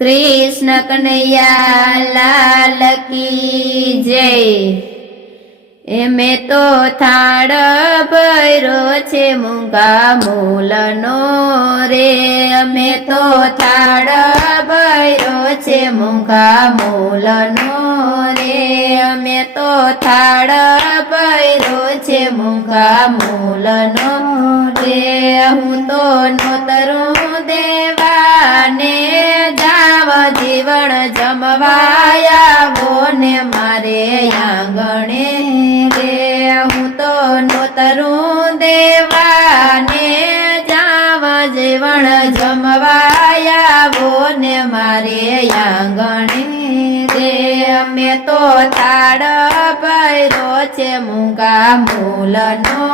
कृष्ण कन्हैया लाल की जय। एमे तो थाड़ भैरो छे मूंगा मूलनो रे। अमे तो थाड़ भैरो छे मूंगा मूलनो रे। अमे तो थाड़ भैरो छे मूंगा मूलनो रे। हूँ तो नोतरू देवाने जाव जीवन जमवाया बोने मारे आंगणे रे। हूँ तो नोतरू देवाने जाव जीवन जमवाया बोने मारे आंगणे रे। अमे तो थाड़ भैरो छे मूंगा मूलनो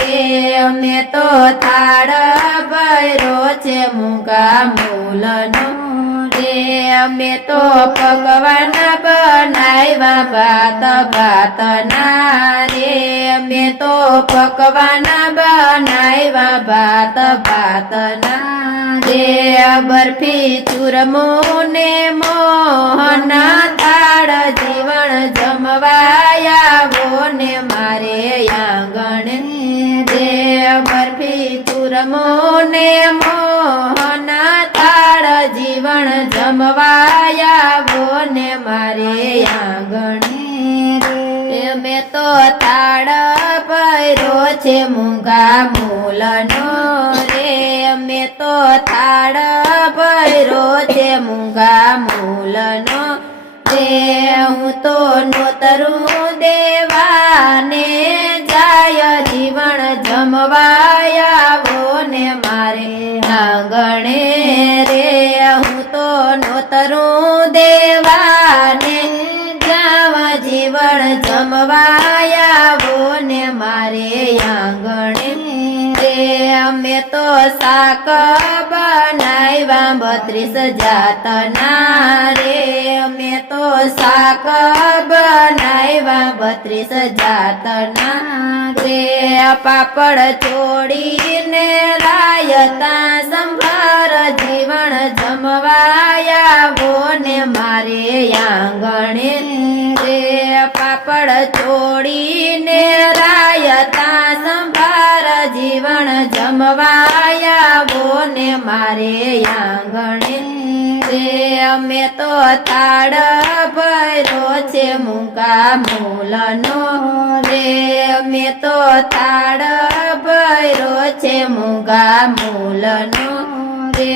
रे। अमे तो थाड़ भैरो छे मूंगा मूलनो रे। अमे तो भगवान बनाव्या भात भात ना रे। अमे तो भगवान बनाव्या भात भात ना रे। बर्फी चूरमो ने मोहन थाड़ जीवन जमवाया बोने मारे आंगण रे। बर्फी चूरमो ने मोहन थाड़ जीवन जमवाया बोने मारे आंगण रे। मैं तो थाड़ भैरो छे मूंगा मूलनो रे। मैं तो थाड़ भैरो छे मूंगा मूलनो रे। हूँ तो नोतरू देवाने जाय जीवन जमवाया बोने मारे आंगणे रे। हूँ तो नोतरू देवाने जाव जीवन जमवाया बोने मारे आंगणे रे। अमे तो शाक बनाव्या 32 जातना रे। अमे तो शाक बनाव्या 32 जातना रे। पापड़ छोड़ीने रायता संभार जीवन जमवाया बोने मारे आंगणे रे। पापड़ छोड़ीने रायता संभार जीवन जमवाया बोने मारे आंगणे रे। अमे तो थाड़ भैरो छे मूंगा मूलनो रे। अमे तो थाड़ भैरो छे मूंगा मूलनो रे।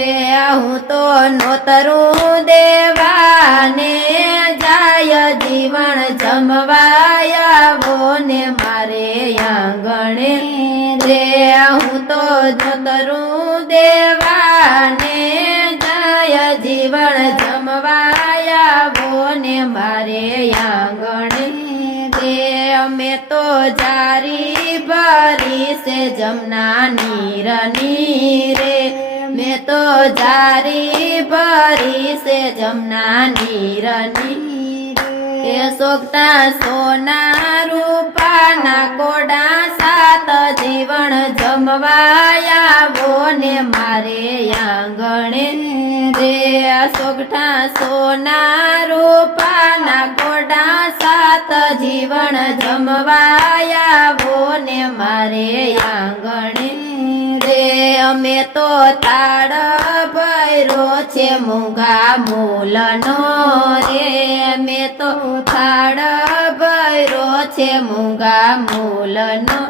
हूँ तो नोतरू देवाने जाय जीवन जमवाया बोने मारे आंगणे रे। हूँ तो नोतरू देवाने जाय जीवन जमवाया बोने मारे आंगणे रे। अमे तो जारी भरी से जमना नीरनी रे। मैं तो जारी भरी से जमना नीरनी रे। सोगता सोना रूपाना कोडा सात जीवन जमवाया बोने मारे आंगणे रे। सोगता सोना रूपाना कोडा सात जीवन जमवाया बोने मारे आंगणे रे। अमे तो थाड़ भैरो छे मूंगा मूलनो रे। अमे तो थाड़ भैरो छे मूंगा मूलनो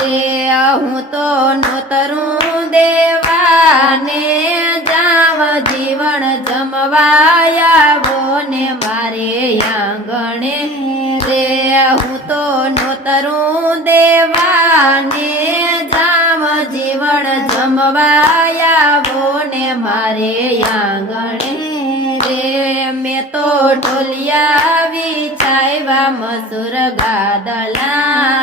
रे। हूँ तो नोतरू देवाने जाव जीवन जमवाया बोने मारे आंगणे रे। हूँ तो नोतरू देवाने जाव जीवन जमवाया बोने मारे आंगणे रे। मैं तो ढोलिया बिछाव्या मसूर गादला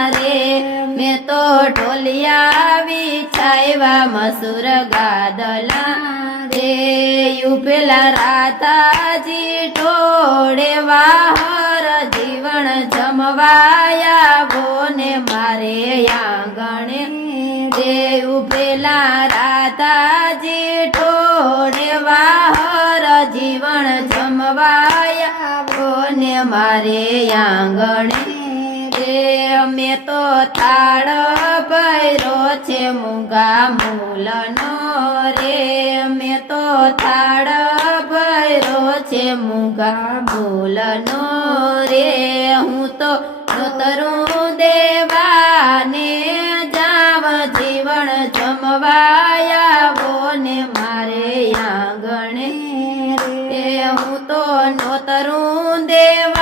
रे। मैं तो ढोलिया बिछाव्या मसूर गादला रे। युपेला राधाजी ढोड़े वाहर जीवन जमवाया बोने मारे आंगणे रे। उभेला राधाजी ढोड़े वाहर જીવન જમવાયા કોને મારે આંગણે રે અમે તો થાળ ભર્યો છે મૂંગા મૂલનો રે અમે તો થાળ ભર્યો છે મૂંગા મૂલનો રે હું તો નોતરું દેવાને જાવ જીવન જમવાયા ને મારે આંગણે રે હું તો નોતરું દેવ